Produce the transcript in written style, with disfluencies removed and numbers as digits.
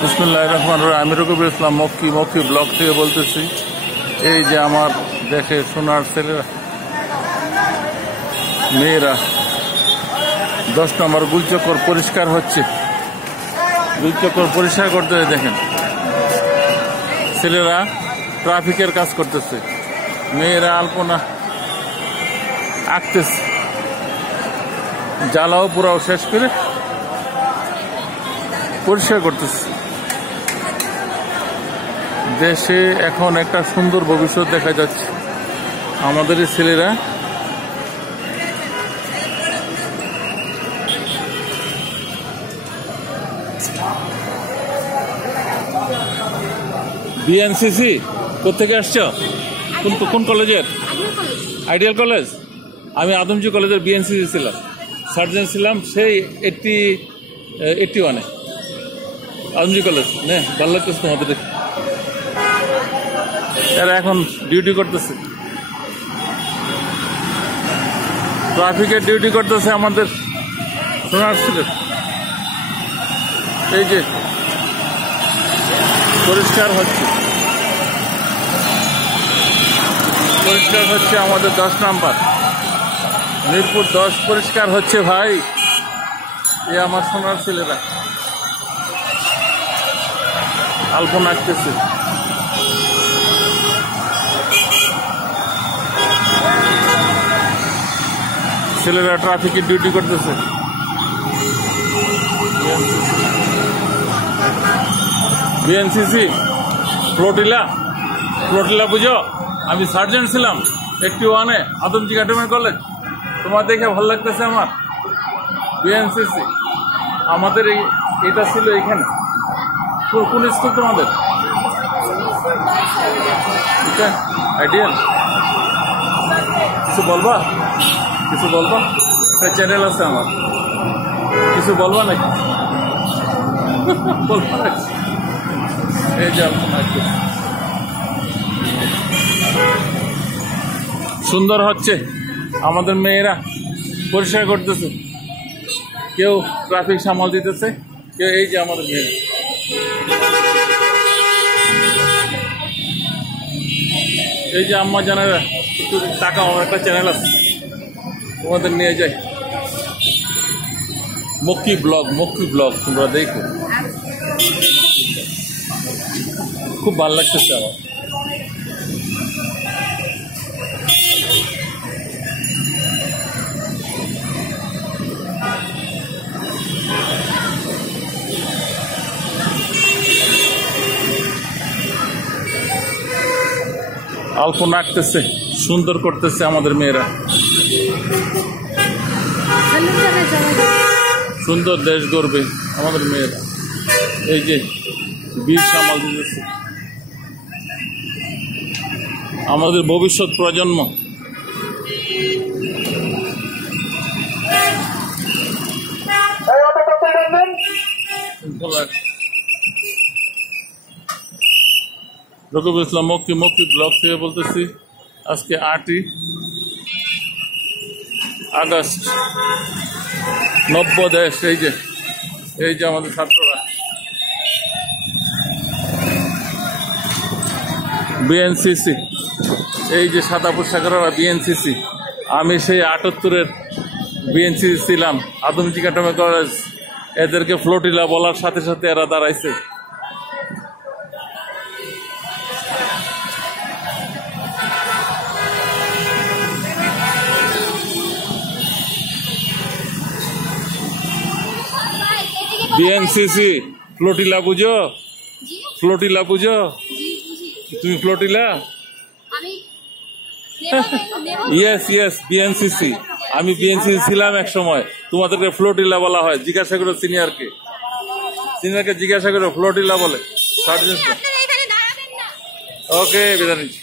বিসমিল্লাহির রহমানির রহিম। আমি রকিবুল ইসলাম মক্কি ব্লক থেকে বলতেছি। এই যে আমার দেখে সোনার ছেলেরা, মেয়েরা 10 নম্বর গুলচক্কর পরিষ্কার হচ্ছে। গুলচক্কর পরিষ্কার করতে দেখেন, ছেলেরা ট্রাফিকের কাজ করতেছে, মেয়েরা আলপনা আঁকতেছে, জ্বালাও পুরাও শেষ করে পরিষ্কার করতেছে। দেশে এখন একটা সুন্দর ভবিষ্যৎ দেখা যাচ্ছে। আমাদের এই ছেলেরা বিএনসিসি কোথেকে আসছ? কোন কলেজের? Ideal college. আমি আদমজি কলেজের বিএনসিসি ছিলাম, সার্জেন্ট ছিলাম সেই 81-এ আদমজি কলেজ। নে ভালো লাগতেছে তোমাদের দেখে। এরা এখন ডিউটি করতেছে, ট্রাফিকের ডিউটি করতেছে আমাদের সোনার ছেলে। এই যে পরিষ্কার হচ্ছে আমাদের 10 নাম্বার মিরপুর 10 পরিষ্কার হচ্ছে ভাই। এ আমার সোনার ছেলেরা আলপনা আঁকতেছে। ছেলেরা ট্রাফিকে ডিউটি করতেছে। বিএনসিসি ফ্লোটিলা বুঝো? আমি সার্জেন্ট ছিলাম 81-এ আদমজি ক্যান্টনমেন্ট কলেজ। তোমার দেখে ভালো লাগতেছে আমার। বিএনসিসি আমাদের এটা ছিল এখানে। কোন স্কুল তোমাদের? আইডিয়াল। কিছু বলবা? একটা চ্যানেল আছে আমার, কিছু বলবা নাকি? বলবা নাকি? এই যে সুন্দর হচ্ছে, আমাদের মেয়েরা পরিষ্কার করতেছে, কেউ ট্রাফিক সামাল দিতেছে, কেউ এই যে আমাদের মেয়েরা। এই যে আম্মা জানারা একটু টাকা, আমার একটা চ্যানেল আছে, তোমাদের নিয়ে যাই। মক্কি ব্লগ তোমরা দেখো, খুব ভালো লাগতেছে আমার। আলপনা আঁকতেছে, সুন্দর করতেছে আমাদের মেয়েরা। সুন্দর দেশ গড়বে আমাদের মেয়েরা। এই যে বীর সামাল দিতেছে, আমাদের ভবিষ্যৎ প্রজন্ম। রকিবুল ইসলাম মক্কি ব্লক থেকে বলতেছি। আজকে 8ই আগস্ট, নব্যদেশ। এই যে আমাদের ছাত্ররা বিএনসিসি, এই যে সাদা পোশাকেরা বিএনসিসি। আমি সেই 78-এর বিএনসিসি ছিলাম, আদমজি ক্যান্টনমেন্ট কলেজ। এদেরকে ফ্লোটিলা বলার সাথে সাথে এরা দাঁড়াইছে। বিএনসিসি ফ্লোটিলা বুঝো? তুমি ফ্লোটিলা? Yes BNCC. আমি বিএনসিসি ছিলাম এক সময়। তোমাদেরকে ফ্লোটিলা বলা হয়। জিজ্ঞাসা করো সিনিয়রকে জিজ্ঞাসা করো, ফ্লোটিলা বলে। ওকে, বিদায় নিচ্ছি।